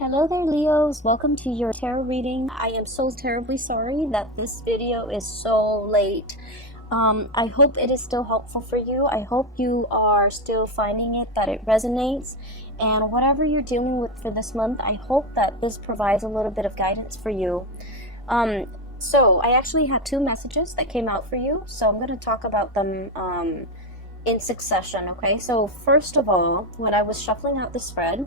Hello there, Leos. Welcome to your tarot reading. I am so terribly sorry that this video is so late. I hope it is still helpful for you. I hope you are still finding it, that it resonates. And whatever you're dealing with for this month, I hope that this provides a little bit of guidance for you. So I actually had two messages that came out for you. So I'm going to talk about them in succession, okay? So first of all, when I was shuffling out the spread,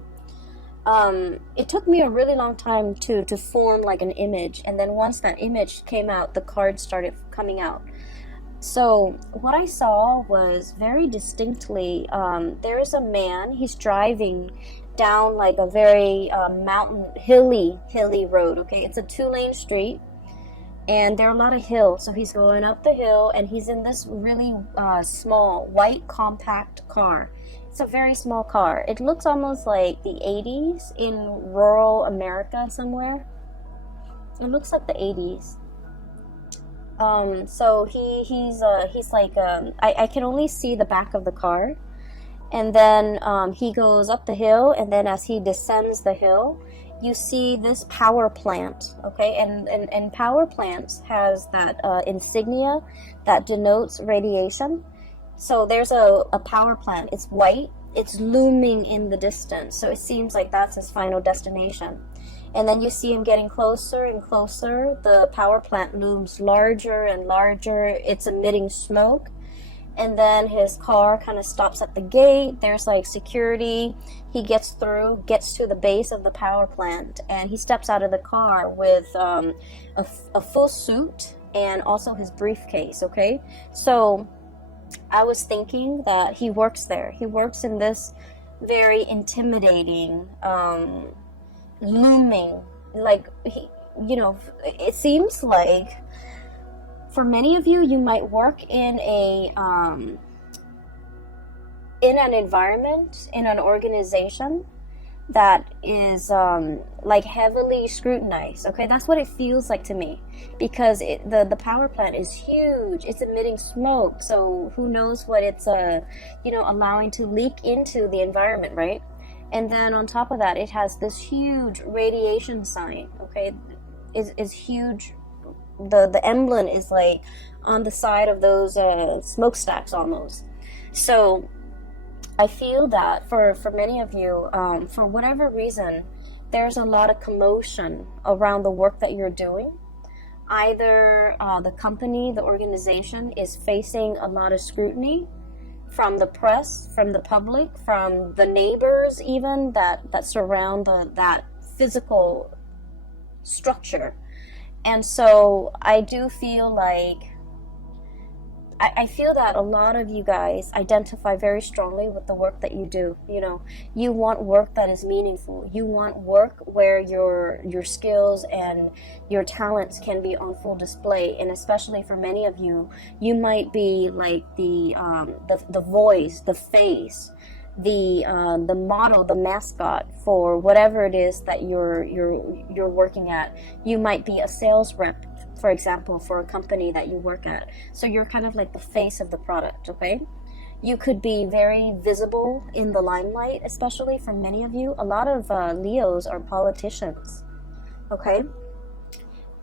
it took me a really long time to form like an image, and then once that image came out, the cards started coming out. So what I saw was very distinctly, there is a man, he's driving down like a very mountain, hilly road, okay? It's a 2-lane street, and there are a lot of hills, so he's going up the hill, and he's in this really small, white, compact car. It's a very small car. It looks almost like the 80s in rural America somewhere. It looks like the 80s. So he's like, I can only see the back of the car. And then he goes up the hill, and then as he descends the hill, you see this power plant, okay? And power plants has that insignia that denotes radiation. So there's a power plant. It's white. It's looming in the distance. So it seems like that's his final destination. And then you see him getting closer and closer. The power plant looms larger and larger. It's emitting smoke. And then his car kind of stops at the gate. There's like security. He gets through, gets to the base of the power plant, and he steps out of the car with a full suit and also his briefcase, okay? So I was thinking that he works there. He works in this very intimidating, looming, like, it seems like for many of you, you might work in an environment, in an organization that is like heavily scrutinized, okay? That's what it feels like to me, because the power plant is huge. It's emitting smoke, so who knows what it's allowing to leak into the environment, right? And then on top of that, it has this huge radiation sign, okay? Is huge. The emblem is like on the side of those smokestacks almost. So I feel that for many of you, for whatever reason, there's a lot of commotion around the work that you're doing. Either the company, the organization is facing a lot of scrutiny from the press, from the public, from the neighbors even that surround that physical structure. And so I do feel like, I feel that a lot of you guys identify very strongly with the work that you do. You want work that is meaningful. You want work where your skills and your talents can be on full display. And especially for many of you, you might be like the voice, the face, the model, the mascot for whatever it is that you're working at. You might be a sales rep, for example, for a company that you work at. So you're kind of like the face of the product, okay? You could be very visible in the limelight, especially for many of you. A lot of Leos are politicians, okay?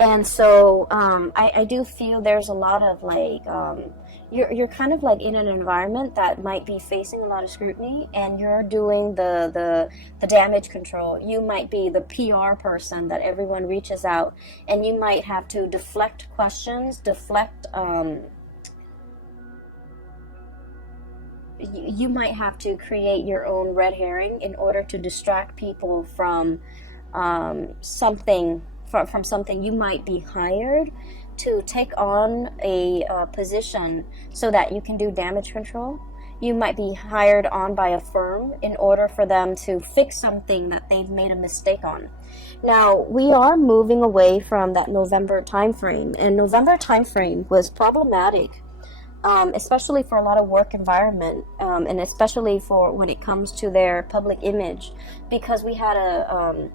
And so I do feel there's a lot of like, you're kind of like in an environment that might be facing a lot of scrutiny, and you're doing the damage control. You might be the PR person that everyone reaches out, and you might have to deflect questions, you might have to create your own red herring in order to distract people from something. From something. You might be hired to take on a position so that you can do damage control. You might be hired on by a firm in order for them to fix something that they've made a mistake on. Now, we are moving away from that November time frame, and November time frame was problematic, especially for a lot of work environment, and especially for when it comes to their public image, because we had a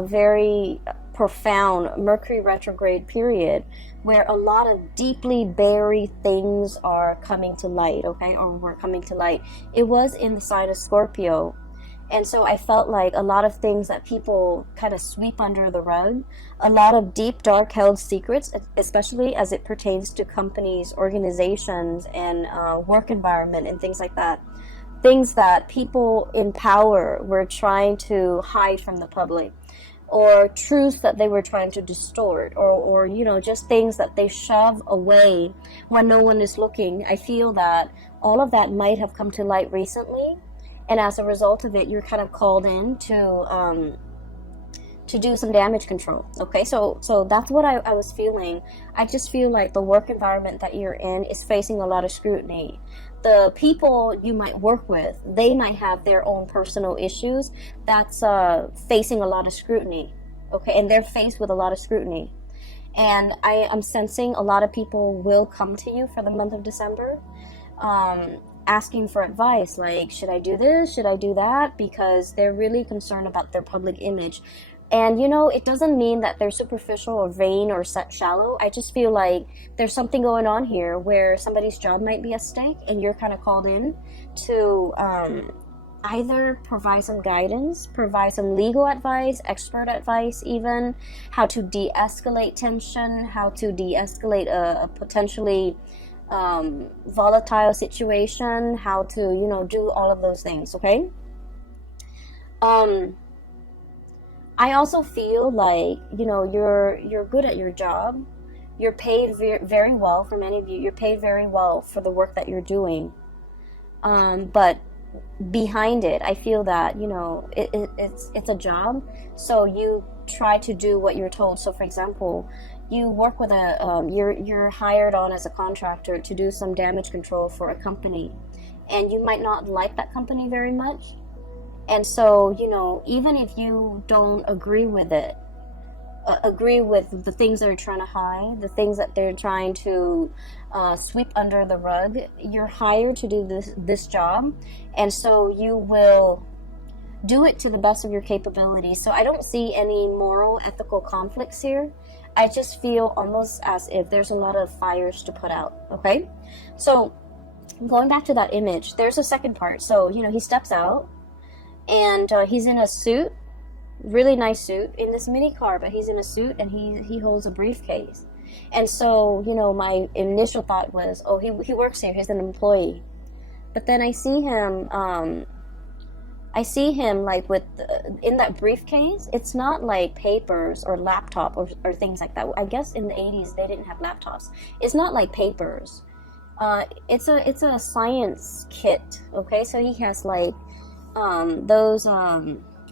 very profound Mercury retrograde period where a lot of deeply buried things are coming to light, okay, or were coming to light. It was in the sign of Scorpio, And so I felt like a lot of things that people kind of sweep under the rug, a lot of deep, dark held secrets, especially as it pertains to companies, organizations, and work environment and things like that. Things that people in power were trying to hide from the public, or truths that they were trying to distort, or you know, just things that they shove away when no one is looking. I feel that all of that might have come to light recently, and as a result of it, you're kind of called in to do some damage control. Okay, so that's what I was feeling. I just feel like the work environment that you're in is facing a lot of scrutiny. The people you might work with, they might have their own personal issues that's facing a lot of scrutiny. Okay, and they're faced with a lot of scrutiny. And I am sensing a lot of people will come to you for the month of December, asking for advice, like, should I do this, should I do that, because they're really concerned about their public image. And you know, it doesn't mean that they're superficial or vain or shallow. I just feel like there's something going on here where somebody's job might be at stake, and you're kind of called in to either provide some guidance, provide some legal advice, expert advice even, how to de-escalate tension, how to de-escalate a potentially volatile situation, how to, you know, do all of those things, okay? I also feel like, you know, you're good at your job. You're paid very well. For many of you, you're paid very well for the work that you're doing. But behind it, I feel that, you know, it's a job. So you try to do what you're told. So for example, you work with you're hired on as a contractor to do some damage control for a company, and you might not like that company very much. And so, you know, even if you don't agree with it, agree with the things they're trying to hide, the things that they're trying to sweep under the rug, you're hired to do this job. And so you will do it to the best of your capability. So I don't see any moral, ethical conflicts here. I just feel almost as if there's a lot of fires to put out, okay? So going back to that image, there's a second part. So, you know, he steps out, and he's in a suit, really nice suit, in this mini car, but he's in a suit, and he holds a briefcase. And so, you know, my initial thought was, oh, he works here, he's an employee. But then I see him like with in that briefcase. It's not like papers or laptop or things like that. I guess in the 80s they didn't have laptops. It's not like papers. It's a science kit. Okay, so he has like those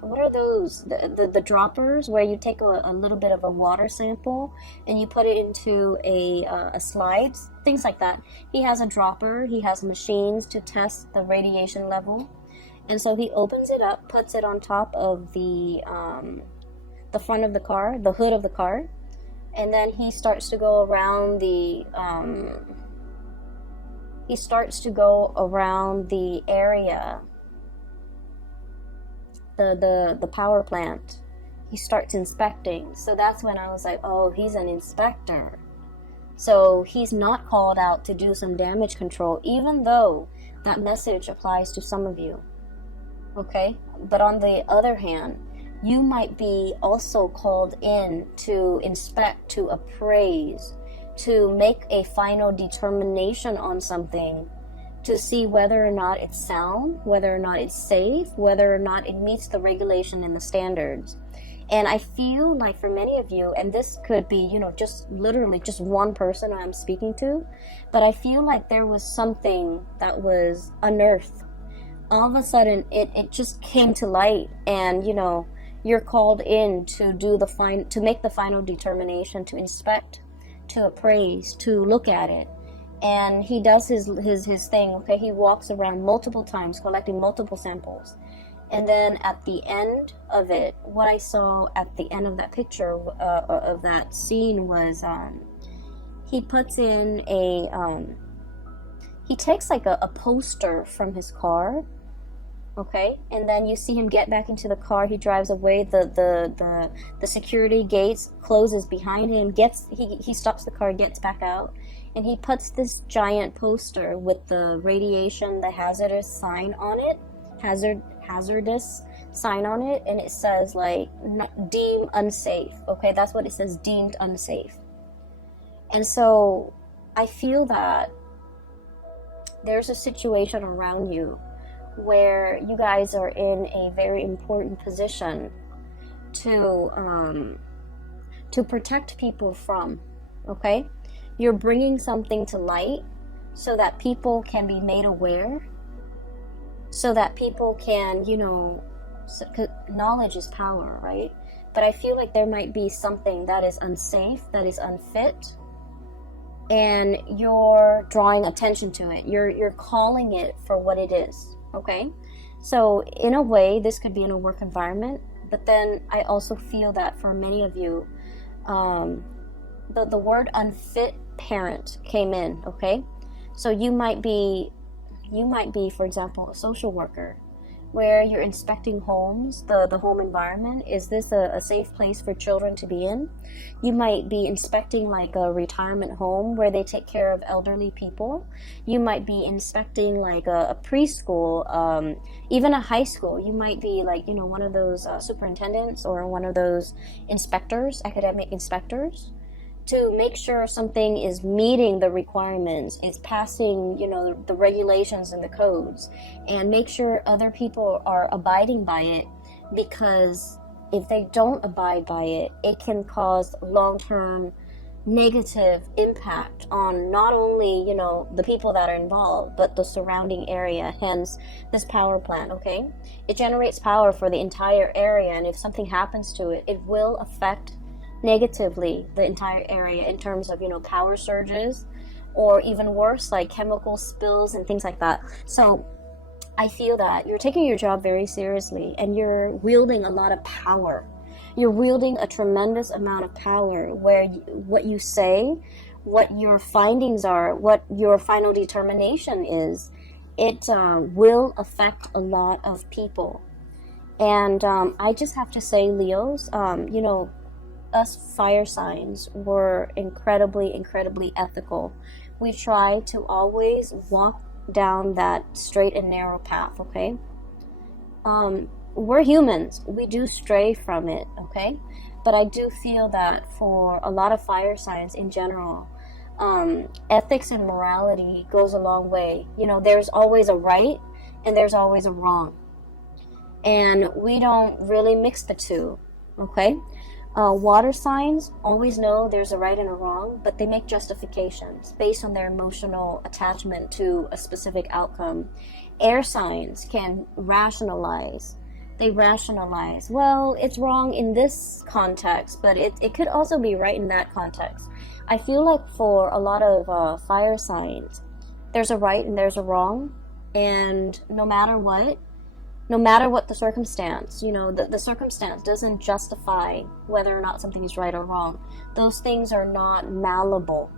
what are those, the droppers, where you take a little bit of a water sample and you put it into a slide, things like that. He has a dropper, he has machines to test the radiation level, and so he opens it up, puts it on top of the front of the car, the hood of the car, and then he starts to go around the area, the power plant. He starts inspecting. So that's when I was like, oh, he's an inspector. So he's not called out to do some damage control, even though that message applies to some of you. Okay? But on the other hand, you might be also called in to inspect, to appraise, to make a final determination on something, to see whether or not it's sound, whether or not it's safe, whether or not it meets the regulation and the standards. And I feel like for many of you, and this could be, you know, just literally just one person I'm speaking to, but I feel like there was something that was unearthed. All of a sudden, it just came to light, and, you know, you're called in to do to make the final determination, to inspect, to appraise, to look at it. And he does his thing, okay? He walks around multiple times, collecting multiple samples. And then at the end of it, what I saw at the end of that picture, of that scene, was he puts in he takes like a poster from his car, okay? And then you see him get back into the car. He drives away. The security gates closes behind him. He stops the car, gets back out. And he puts this giant poster with the radiation, the hazardous sign on it, hazardous sign on it, and it says like deem unsafe. Okay, that's what it says, deemed unsafe. And so I feel that there's a situation around you where you guys are in a very important position to protect people from. Okay, you're bringing something to light so that people can be made aware, so that people can, you know, knowledge is power, right? But I feel like there might be something that is unsafe, that is unfit, and you're drawing attention to it. You're calling it for what it is, okay? So in a way, this could be in a work environment, but then I also feel that for many of you, the word unfit parent came in, okay? So you might be, for example, a social worker, where you're inspecting homes, the home environment. Is this a safe place for children to be in? You might be inspecting like a retirement home where they take care of elderly people. You might be inspecting like a preschool, even a high school. You might be like, you know, one of those superintendents or one of those inspectors, academic inspectors, to make sure something is meeting the requirements, is passing, you know, the regulations and the codes, and make sure other people are abiding by it, because if they don't abide by it, it can cause long-term negative impact on not only, you know, the people that are involved, but the surrounding area. Hence this power plant, okay? It generates power for the entire area, and if something happens to it, it will affect negatively the entire area in terms of, you know, power surges, or even worse, like chemical spills and things like that. So I feel that you're taking your job very seriously, and you're wielding a lot of power. You're wielding a tremendous amount of power, where what you say, what your findings are, what your final determination is, it will affect a lot of people. And I just have to say, Leos, you know, us fire signs were incredibly ethical. We try to always walk down that straight and narrow path, okay? We're humans. We do stray from it, okay? But I do feel that for a lot of fire signs in general, ethics and morality goes a long way. You know, there's always a right and there's always a wrong. And we don't really mix the two, okay? Water signs always know there's a right and a wrong, but they make justifications based on their emotional attachment to a specific outcome. Air signs can rationalize. They rationalize, well, it's wrong in this context, but it could also be right in that context. I feel like for a lot of fire signs, there's a right and there's a wrong, and no matter what the circumstance, you know, the circumstance doesn't justify whether or not something is right or wrong. Those things are not malleable.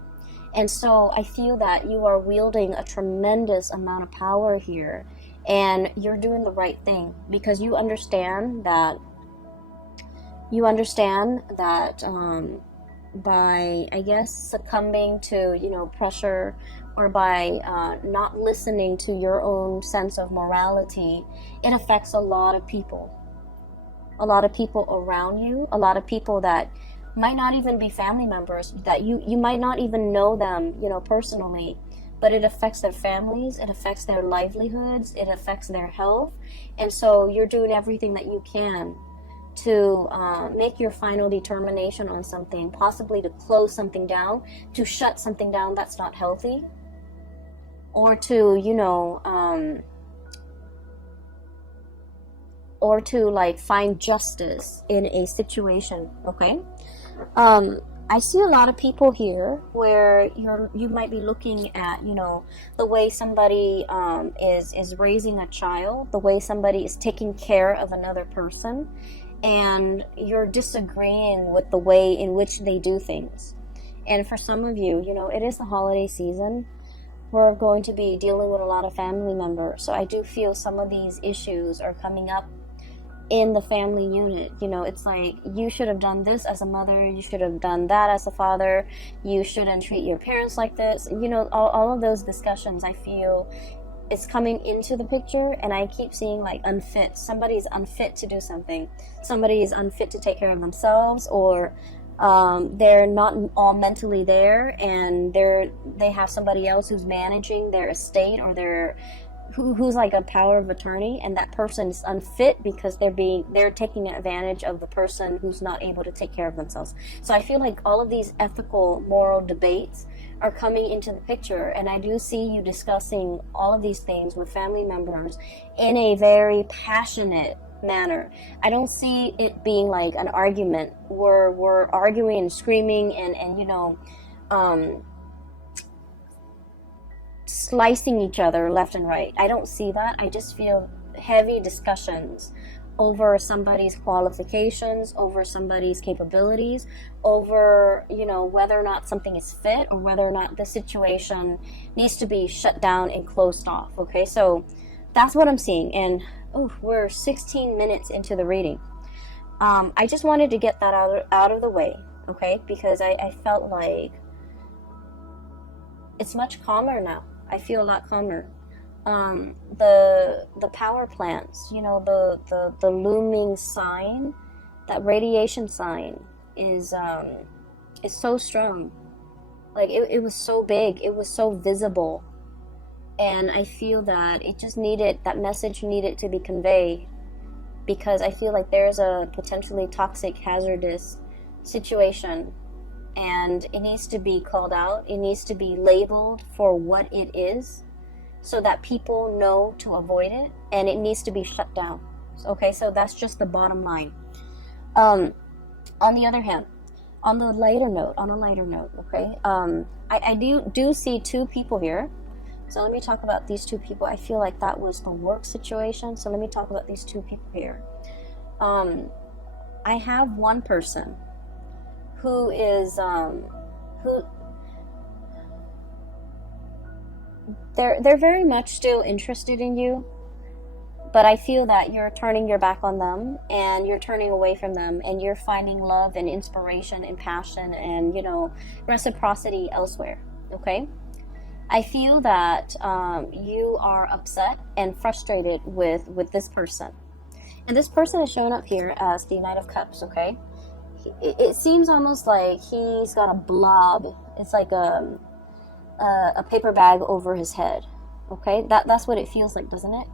And so I feel that you are wielding a tremendous amount of power here, and you're doing the right thing, because you understand that by, I guess, succumbing to, you know, pressure, or by not listening to your own sense of morality, it affects a lot of people around you, a lot of people that might not even be family members, that you might not even know them, you know, personally, but it affects their families, it affects their livelihoods, it affects their health. And so you're doing everything that you can to make your final determination on something, possibly to close something down, to shut something down that's not healthy, or to, you know, or to like find justice in a situation, okay? I see a lot of people here where you might be looking at, you know, the way somebody is raising a child, the way somebody is taking care of another person, and you're disagreeing with the way in which they do things. And for some of you, you know, it is the holiday season. We're going to be dealing with a lot of family members. So I do feel some of these issues are coming up in the family unit. You know, it's like, you should have done this as a mother, you should have done that as a father, you shouldn't treat your parents like this. You know, all of those discussions, I feel it's coming into the picture, and I keep seeing like unfit. Somebody's unfit to do something. Somebody is unfit to take care of themselves, or they're not all mentally there, and they have somebody else who's managing their estate, or who's like a power of attorney, and that person is unfit because they're taking advantage of the person who's not able to take care of themselves. So I feel like all of these ethical, moral debates are coming into the picture, and I do see you discussing all of these things with family members in a very passionate manner. I don't see it being like an argument where we're arguing and screaming and slicing each other left and right. I don't see that. I just feel heavy discussions over somebody's qualifications, over somebody's capabilities, over, whether or not something is fit, or whether or not the situation needs to be shut down and closed off. Okay, so that's what I'm seeing. And we're 16 minutes into the reading. I just wanted to get that out of the way, okay, because I felt like it's much calmer now. I feel a lot calmer. The power plants, the looming sign, that radiation sign is so strong. Like it was so big, it was so visible, and I feel that that message needed to be conveyed, because I feel like there's a potentially toxic, hazardous situation, and it needs to be called out. It needs to be labeled for what it is, so that people know to avoid it, and it needs to be shut down. Okay, so that's just the bottom line. On the other hand, on a lighter note, okay, I do see two people here. So let me talk about these two people. I feel like that was the work situation. So let me talk about these two people here. I have one person who is they're very much still interested in you, but I feel that you're turning your back on them, and you're turning away from them, and you're finding love and inspiration and passion and reciprocity elsewhere. Okay, I feel that you are upset and frustrated with this person, and this person is showing up here as the Knight of Cups. Okay, it seems almost like he's got a blob. It's like a paper bag over his head. Okay, that's what it feels like, doesn't it?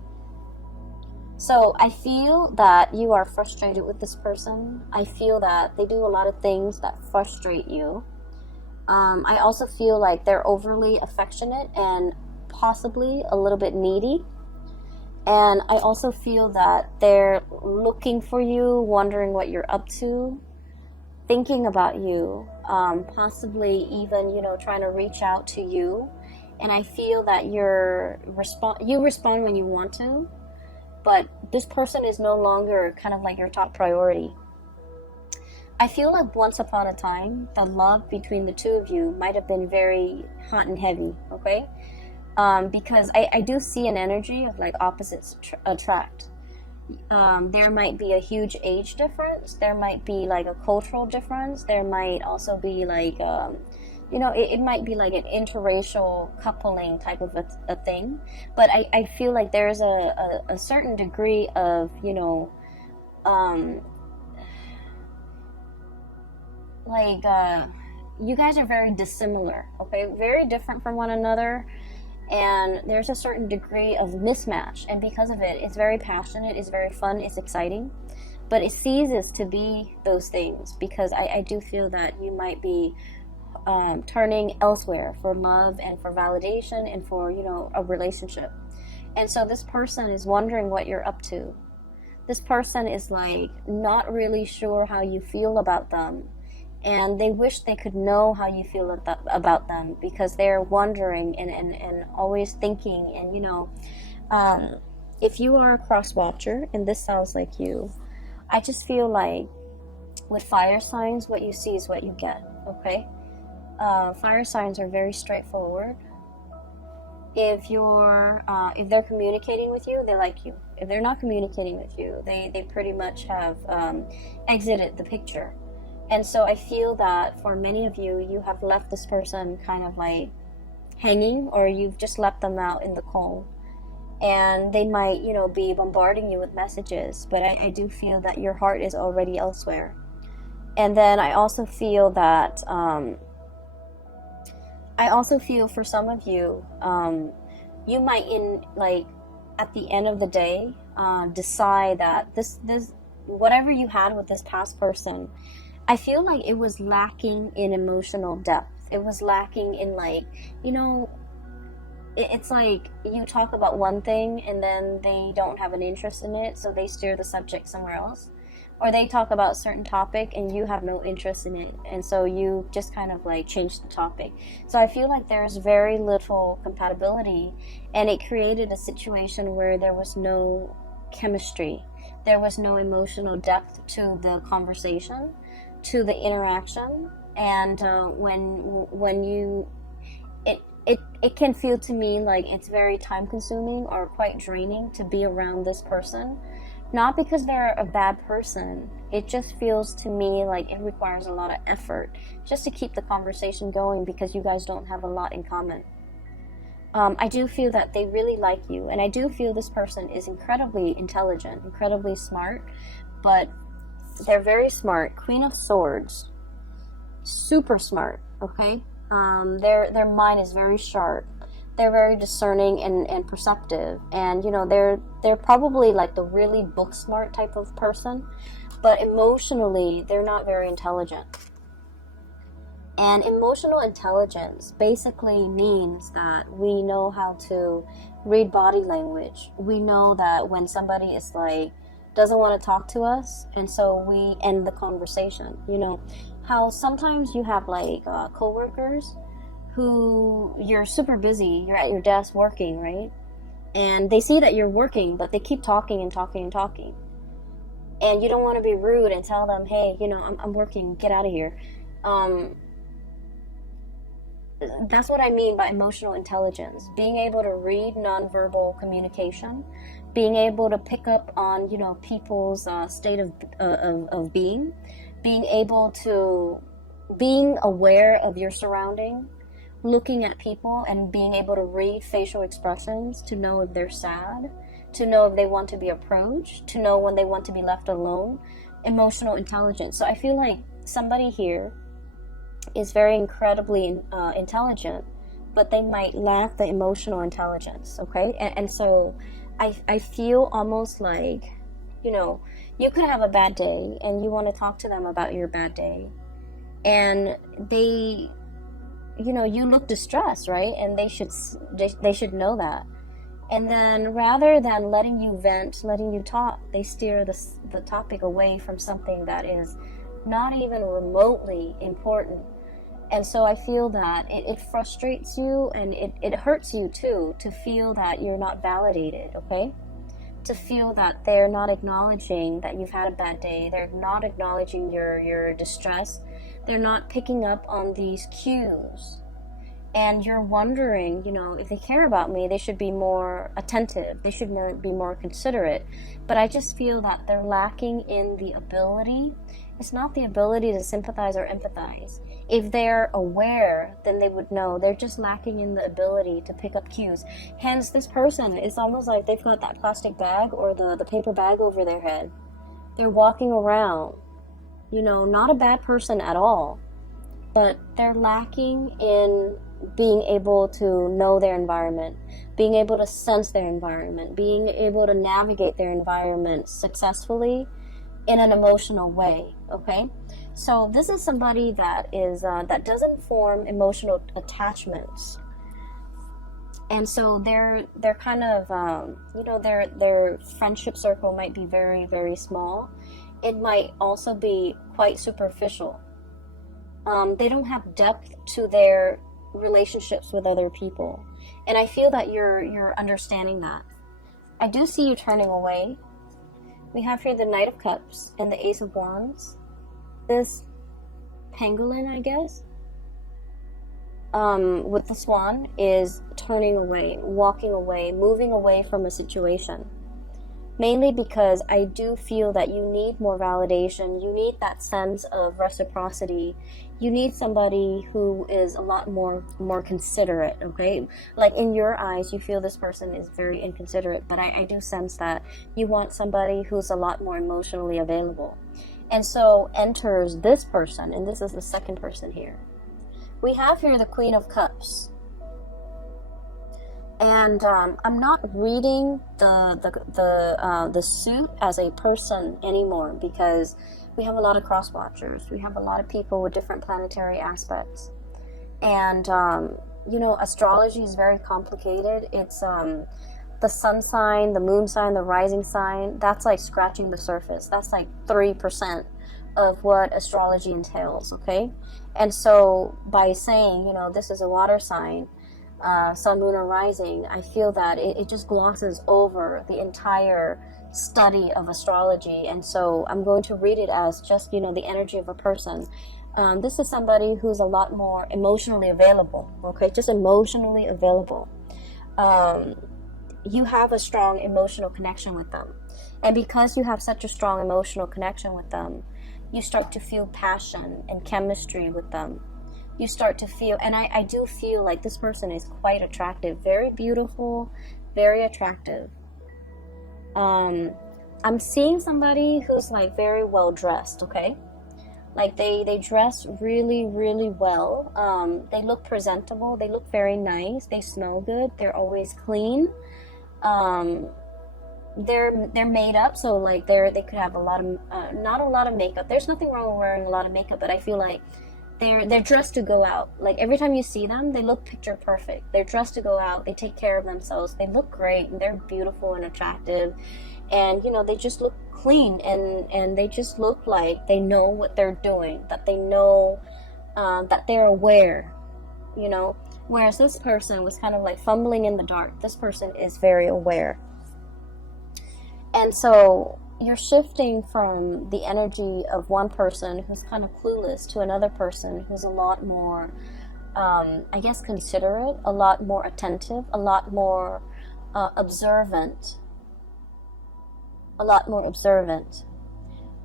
So I feel that you are frustrated with this person. I feel that they do a lot of things that frustrate you. I also feel like they're overly affectionate and possibly a little bit needy. And I also feel that they're looking for you, wondering what you're up to, thinking about you, possibly even, trying to reach out to you. And I feel that you respond when you want to, but this person is no longer kind of like your top priority. I feel like once upon a time, the love between the two of you might have been very hot and heavy, okay? Because I do see an energy of like opposites attract. There might be a huge age difference. There might be like a cultural difference. There might also be like, it might be like an interracial coupling type of a thing. But I feel like there's a certain degree of, you guys are very dissimilar, okay? Very different from one another. And there's a certain degree of mismatch, and because of it, it's very passionate, it's very fun, it's exciting, but it ceases to be those things, because I do feel that you might be turning elsewhere for love and for validation and for a relationship. And so this person is wondering what you're up to. This person is like not really sure how you feel about them, and they wish they could know how you feel about them, because they're wondering and always thinking. And if you are a cross watcher, and this sounds like you, I just feel like with fire signs, what you see is what you get. Okay, fire signs are very straightforward. If they're communicating with you, they like you. If they're not communicating with you, they pretty much have exited the picture. And so I feel that for many of you, you have left this person kind of like hanging, or you've just left them out in the cold. and they might, you know, be bombarding you with messages, but I do feel that your heart is already elsewhere. And then I also feel that for some of you, you might, in like at the end of the day, decide that this whatever you had with this past person, I feel like it was lacking in emotional depth. It was lacking in, like, you know, it's like you talk about one thing and then they don't have an interest in it, so they steer the subject somewhere else. Or they talk about a certain topic and you have no interest in it, and so you just kind of like change the topic. So I feel like there's very little compatibility, and it created a situation where there was no chemistry. There was no emotional depth to the conversation, to the interaction. And when you it can feel to me like it's very time consuming or quite draining to be around this person. Not because they're a bad person, it just feels to me like it requires a lot of effort just to keep the conversation going, because you guys don't have a lot in common. I do feel that they really like you, and I do feel this person is incredibly intelligent, incredibly smart, but they're very smart. Queen of Swords, super smart, okay? Their mind is very sharp. They're very discerning and perceptive, and you know, they're probably like the really book smart type of person, but emotionally they're not very intelligent. And emotional intelligence basically means that we know how to read body language. We know that when somebody is like doesn't want to talk to us, and so we end the conversation. You know how sometimes you have like coworkers who you're super busy, you're at your desk working, right? And they see that you're working, but they keep talking and talking and talking. And you don't want to be rude and tell them, hey, you know, I'm working, get out of here. That's what I mean by emotional intelligence. Being able to read nonverbal communication, being able to pick up on, you know, people's state of being, being able to, being aware of your surrounding, looking at people and being able to read facial expressions to know if they're sad, to know if they want to be approached, to know when they want to be left alone. Emotional intelligence. So I feel like somebody here is very incredibly intelligent, but they might lack the emotional intelligence, okay? And so I feel almost like, you know, you could have a bad day and you want to talk to them about your bad day, and they, you know, you look distressed, right? And they should know that. And then rather than letting you vent, letting you talk, they steer the topic away from something that is not even remotely important. And so I feel that it frustrates you, and it hurts you too, to feel that you're not validated, okay? To feel that they're not acknowledging that you've had a bad day. They're not acknowledging your distress. They're not picking up on these cues. And you're wondering, you know, if they care about me, they should be more attentive. They should be more considerate. But I just feel that they're lacking in the ability. It's not the ability to sympathize or empathize. If they're aware, then they would know. They're just lacking in the ability to pick up cues. Hence, this person, it's almost like they've got that plastic bag or the paper bag over their head. They're walking around, you know, not a bad person at all, but they're lacking in being able to know their environment, being able to sense their environment, being able to navigate their environment successfully in an emotional way, okay? So this is somebody that is that doesn't form emotional attachments, and so they're kind of you know, their friendship circle might be very, very small. It might also be quite superficial. They don't have depth to their relationships with other people, and I feel that you're understanding that. I do see you turning away. We have here the Knight of Cups and the Ace of Wands. This pangolin, I guess, with the swan, is turning away, walking away, moving away from a situation. Mainly because I do feel that you need more validation. You need that sense of reciprocity. You need somebody who is a lot more considerate, okay? Like in your eyes, you feel this person is very inconsiderate, but I do sense that you want somebody who's a lot more emotionally available. And so enters this person, and this is the second person here. We have here the Queen of Cups. And I'm not reading the suit as a person anymore, because we have a lot of cross watchers. We have a lot of people with different planetary aspects. And, you know, astrology is very complicated. It's the sun sign, the moon sign, the rising sign. That's like scratching the surface. That's like 3% of what astrology entails, okay? And so by saying, you know, this is a water sign, sun, moon, or rising, I feel that it just glosses over the entire study of astrology. And so I'm going to read it as just, you know, the energy of a person. This is somebody who's a lot more emotionally available, okay? Just emotionally available. You have a strong emotional connection with them. And because you have such a strong emotional connection with them, you start to feel passion and chemistry with them. You start to feel, and I do feel like this person is quite attractive, very beautiful, very attractive. I'm seeing somebody who's like very well dressed, okay? Like they dress really, really well. They look presentable. They look very nice. They smell good. They're always clean. They're made up, so like they could have a lot of not a lot of makeup. There's nothing wrong with wearing a lot of makeup, but I feel like they're dressed to go out. Like every time you see them, they look picture perfect. They're dressed to go out. They take care of themselves. They look great, and they're beautiful and attractive. And you know, they just look clean, and they just look like they know what they're doing. That they know, that they're aware. You know, whereas this person was kind of like fumbling in the dark. This person is very aware. And so you're shifting from the energy of one person who's kind of clueless to another person who's a lot more, I guess, considerate, a lot more attentive, a lot more observant. A lot more observant.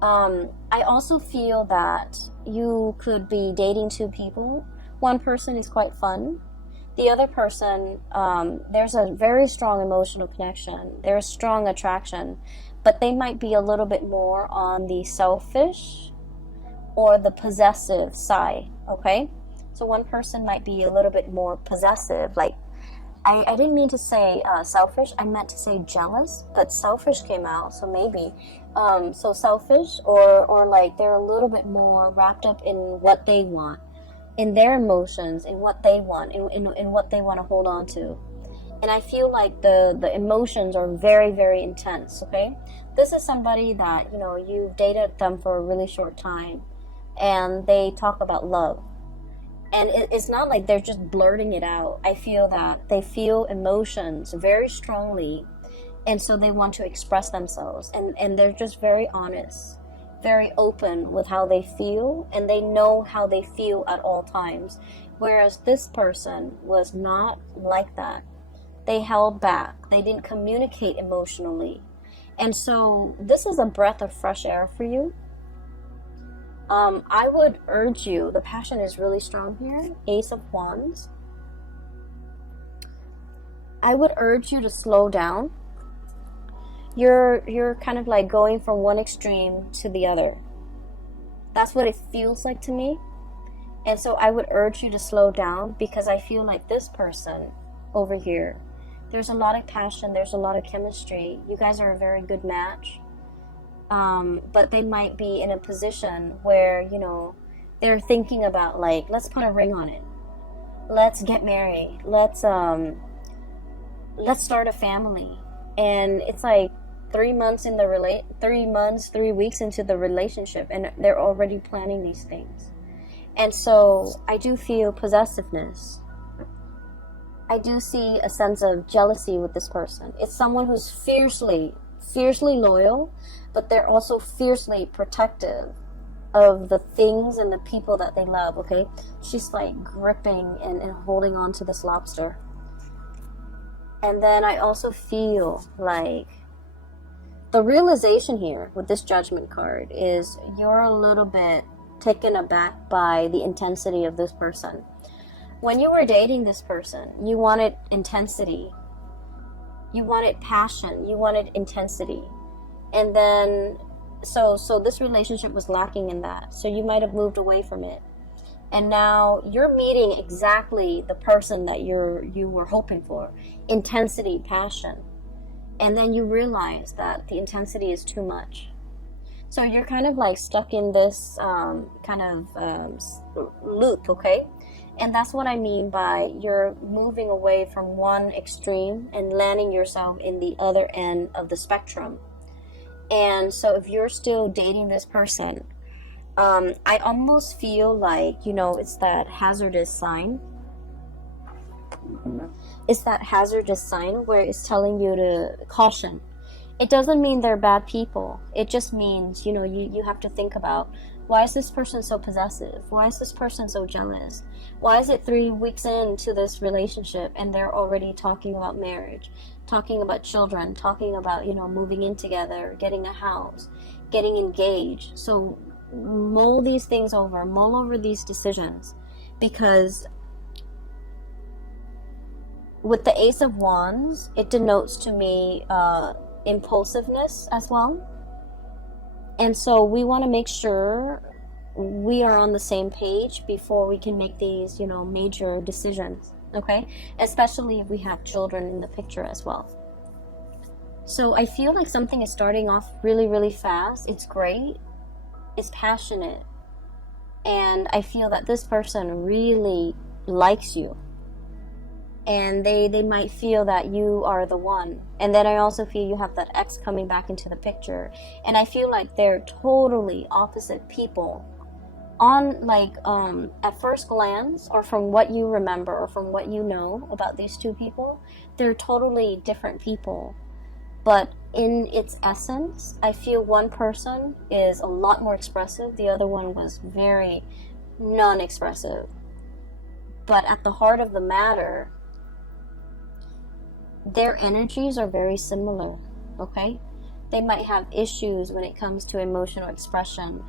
I also feel that you could be dating two people. One person is quite fun. The other person, there's a very strong emotional connection. There's strong attraction, but they might be a little bit more on the selfish or the possessive side, okay? So one person might be a little bit more possessive. Like, I didn't mean to say selfish. I meant to say jealous, but selfish came out, so maybe. So selfish, or like they're a little bit more wrapped up in what they want, in their emotions, in what they want, in what they want to hold on to. And I feel like the emotions are very, very intense, okay? This is somebody that, you know, you've dated them for a really short time, and they talk about love. And it's not like they're just blurting it out. I feel that they feel emotions very strongly, and so they want to express themselves. And they're just very honest, very open with how they feel, and they know how they feel at all times. Whereas this person was not like that. They held back. They didn't communicate emotionally. And so this is a breath of fresh air for you. I would urge you, the passion is really strong here, Ace of Wands. I would urge you to slow down. You're kind of like going from one extreme to the other. That's what it feels like to me. And so I would urge you to slow down, because I feel like this person over here, there's a lot of passion, there's a lot of chemistry. You guys are a very good match. But they might be in a position where, you know, they're thinking about like, let's put a ring on it. Let's get married. Let's start a family. And it's like 3 months in the 3 weeks into the relationship, and they're already planning these things. And so I do feel possessiveness. I do see a sense of jealousy with this person. It's someone who's fiercely loyal, but they're also fiercely protective of the things and the people that they love, okay? She's like gripping and holding on to this lobster. And then I also feel like the realization here with this Judgment card is you're a little bit taken aback by the intensity of this person. When you were dating this person, you wanted intensity. You wanted passion. You wanted intensity. And then, so this relationship was lacking in that. So you might have moved away from it. And now you're meeting exactly the person that you were hoping for. Intensity, passion. And then you realize that the intensity is too much. So you're kind of like stuck in this loop, okay? And that's what I mean by you're moving away from one extreme and landing yourself in the other end of the spectrum. And so if you're still dating this person, I almost feel like, it's that hazardous sign. It's that hazardous sign where it's telling you to caution. It doesn't mean they're bad people. It just means, you have to think about, why is this person so possessive? Why is this person so jealous? Why is it 3 weeks into this relationship and they're already talking about marriage, talking about children, talking about, moving in together, getting a house, getting engaged? So mull these things over, mull over these decisions, because with the Ace of Wands, it denotes to me impulsiveness as well. And so we want to make sure we are on the same page before we can make these, major decisions, okay? Especially if we have children in the picture as well. So I feel like something is starting off really, really fast. It's great. It's passionate. And I feel that this person really likes you. And they might feel that you are the one. And then I also feel you have that ex coming back into the picture. And I feel like they're totally opposite people. On at first glance, or from what you remember, or from what you know about these two people, they're totally different people. But in its essence, I feel one person is a lot more expressive. The other one was very non-expressive. But at the heart of the matter, their energies are very similar, okay? They might have issues when it comes to emotional expression.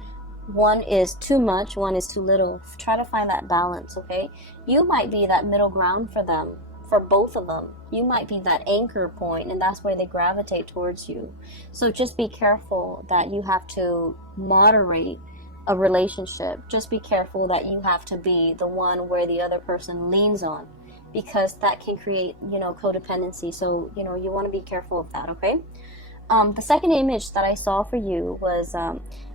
One is too much, one is too little. Try to find that balance, okay? You might be that middle ground for them, for both of them. You might be that anchor point, and that's where they gravitate towards you. So just be careful that you have to moderate a relationship. Just be careful that you have to be the one where the other person leans on, because that can create, codependency. So, you want to be careful of that, okay? The second image that I saw for you was,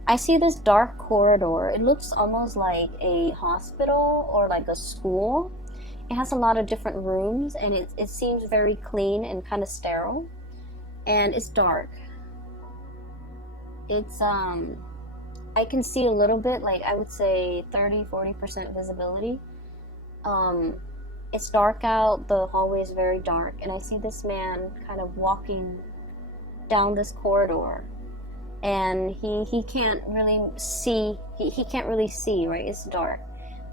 I see this dark corridor. It looks almost like a hospital or like a school. It has a lot of different rooms, and it seems very clean and kind of sterile. And it's dark. It's, I can see a little bit, like I would say 30-40% visibility. It's dark out, the hallway is very dark, and I see this man kind of walking down this corridor, and he can't really see, he can't really see, right? It's dark.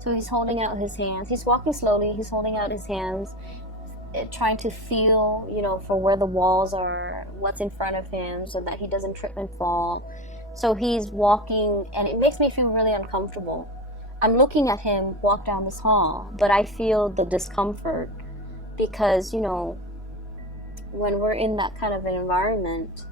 So he's holding out his hands. He's walking slowly, he's holding out his hands, trying to feel, for where the walls are, what's in front of him, so that he doesn't trip and fall. So he's walking, and it makes me feel really uncomfortable. I'm looking at him walk down this hall, but I feel the discomfort because, when we're in that kind of an environment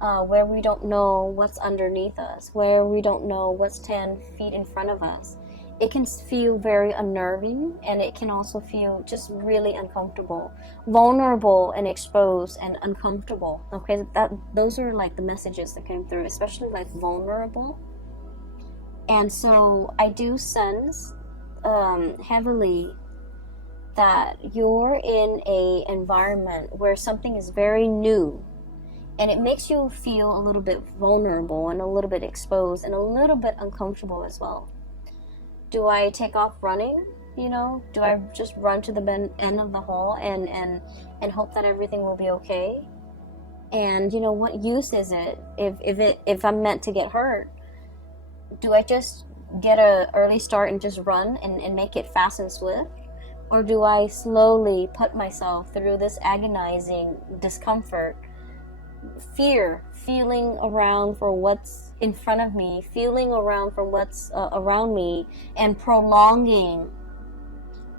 where we don't know what's underneath us, where we don't know what's 10 feet in front of us, it can feel very unnerving, and it can also feel just really uncomfortable, vulnerable and exposed and uncomfortable. Okay, those are like the messages that came through, especially like vulnerable. And so I do sense heavily that you're in a environment where something is very new, and it makes you feel a little bit vulnerable and a little bit exposed and a little bit uncomfortable as well. Do I take off running? Do I just run to the end of the hall and hope that everything will be okay? And what use is it if I'm meant to get hurt? Do I just get an early start and just run and make it fast and swift? Or do I slowly put myself through this agonizing discomfort feeling around for what's in front of me, feeling around for what's around me, and prolonging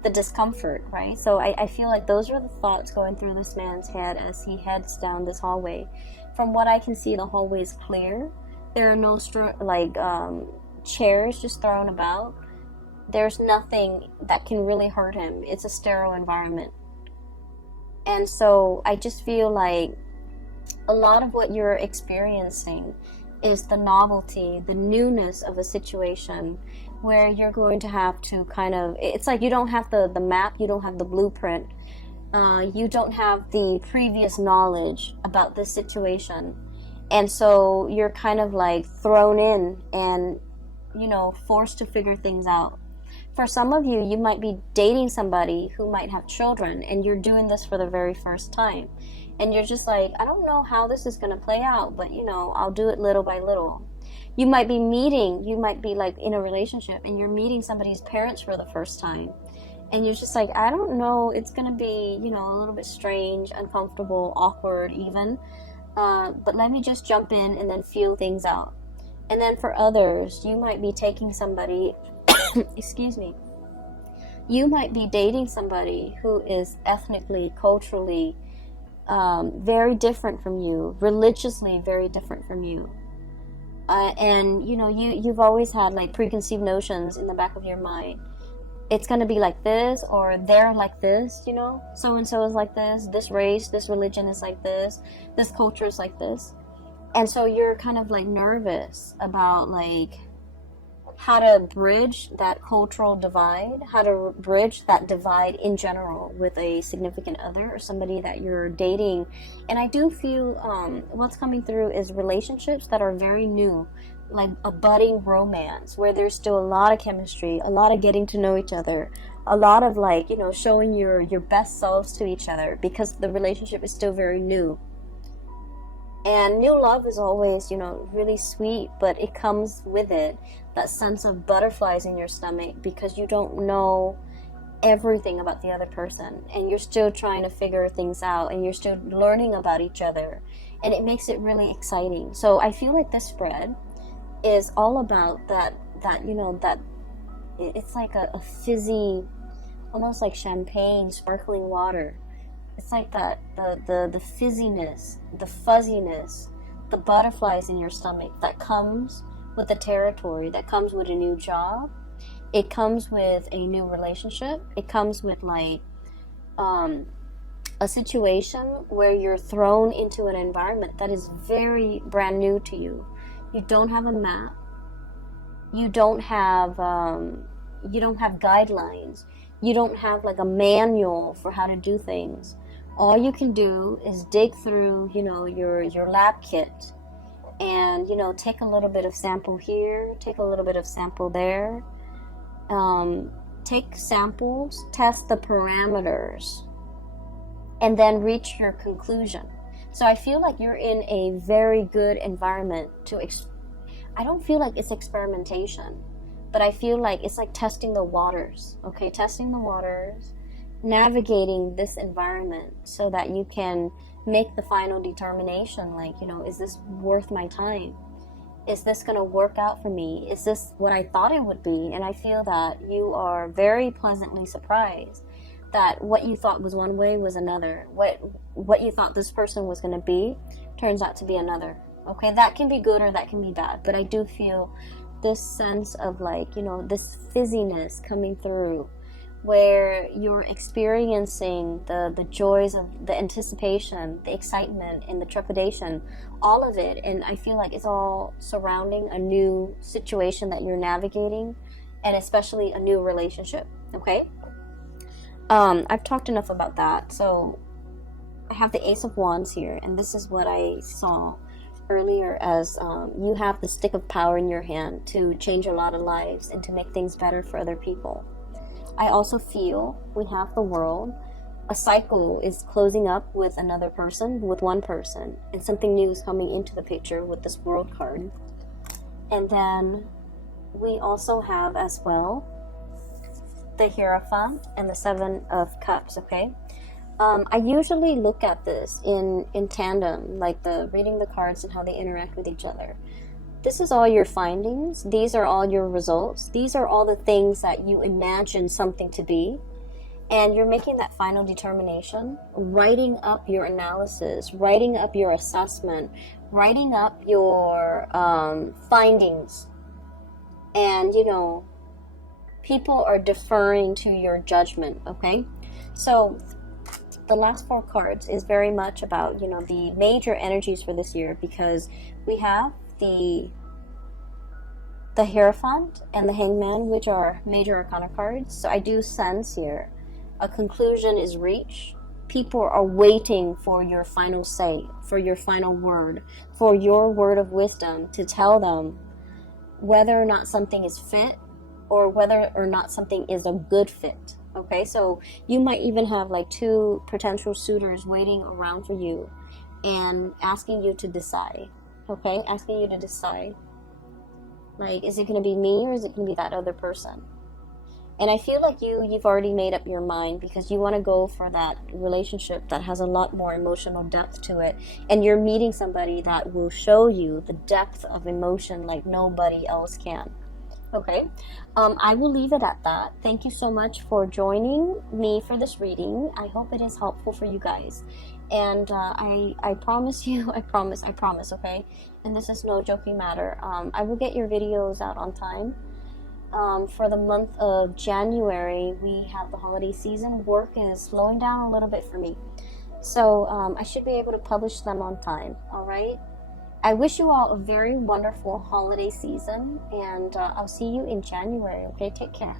the discomfort, right? So I feel like those are the thoughts going through this man's head as he heads down this hallway. From what I can see, the hallway is clear. There are no chairs just thrown about. There's nothing that can really hurt him. It's a sterile environment. And so I just feel like a lot of what you're experiencing is the novelty, the newness of a situation where you're going to have to kind of, it's like you don't have the map, you don't have the blueprint, you don't have the previous knowledge about this situation. And so you're kind of like thrown in and, you know, forced to figure things out. For some of you, you might be dating somebody who might have children, and you're doing this for the very first time. And you're just like, I don't know how this is going to play out, but, you know, I'll do it little by little. You might be like in a relationship, and you're meeting somebody's parents for the first time. And you're just like, I don't know, it's going to be, you know, a little bit strange, uncomfortable, awkward even. But let me just jump in and then feel things out. And then for others, you might be taking somebody, excuse me, you might be dating somebody who is ethnically, culturally, very different from you, religiously very different from you. And, you know, you've always had like preconceived notions in the back of your mind. It's going to be like this, or they're like this, you know, so-and-so is like this race, this religion is like this culture is like this. And so you're kind of like nervous about like how to bridge that cultural divide, how to bridge that divide in general with a significant other or somebody that you're dating. And I do feel what's coming through is relationships that are very new, like a budding romance where there's still a lot of chemistry, a lot of getting to know each other, a lot of like, you know, showing your best selves to each other because the relationship is still very new. And new love is always, you know, really sweet, but it comes with it that sense of butterflies in your stomach because you don't know everything about the other person, and you're still trying to figure things out, and you're still learning about each other, and it makes it really exciting. So I feel like this spread is all about that you know, that it's like a fizzy, almost like champagne, sparkling water. It's like that, the fizziness, the fuzziness, the butterflies in your stomach that comes with the territory, that comes with a new job. It comes with a new relationship. It comes with like a situation where you're thrown into an environment that is very brand new to you. You don't have a map. You don't have guidelines. You don't have like a manual for how to do things. All you can do is dig through, you know, your lab kit and, you know, take a little bit of sample here, take a little bit of sample there, take samples, test the parameters, and then reach your conclusion. So I feel like you're in a very good environment to, I don't feel like it's experimentation, but I feel like it's like testing the waters, okay? Testing the waters, navigating this environment so that you can make the final determination, like, you know, is this worth my time? Is this going to work out for me? Is this what I thought it would be? And I feel that you are very pleasantly surprised that what you thought was one way was another. What you thought this person was going to be turns out to be another. Okay, that can be good or that can be bad, but I do feel this sense of like, you know, this fizziness coming through where you're experiencing the joys of the anticipation, the excitement, and the trepidation, all of it. And I feel like it's all surrounding a new situation that you're navigating, and especially a new relationship, okay? I've talked enough about that. So I have the Ace of Wands here, and this is what I saw earlier as you have the stick of power in your hand to change a lot of lives and to make things better for other people. I also feel we have the World. A cycle is closing up with another person, with one person, and something new is coming into the picture with this World card. And then we also have as well the Hierophant and the Seven of Cups, okay? I usually look at this in tandem, like the reading the cards and how they interact with each other. This is all your findings. These are all your results. These are all the things that you imagine something to be. And you're making that final determination, writing up your analysis, writing up your assessment, writing up your findings. And, you know, people are deferring to your judgment, okay? So the last 4 cards is very much about, you know, the major energies for this year, because we have the Hierophant and the Hangman, which are major arcana cards. So I do sense here a conclusion is reached. People are waiting for your final say, for your final word, for your word of wisdom to tell them whether or not something is fit or whether or not something is a good fit. Okay, so you might even have like 2 potential suitors waiting around for you and asking you to decide. Okay, asking you to decide. Like, is it going to be me or is it going to be that other person? And I feel like you've already made up your mind, because you want to go for that relationship that has a lot more emotional depth to it. And you're meeting somebody that will show you the depth of emotion like nobody else can. Okay, I will leave it at that. Thank you so much for joining me for this reading. I hope it is helpful for you guys. And I promise you, I promise, okay? And this is no joking matter. I will get your videos out on time. For the month of January, we have the holiday season. Work is slowing down a little bit for me. So I should be able to publish them on time, all right? I wish you all a very wonderful holiday season, and I'll see you in January, okay? Take care.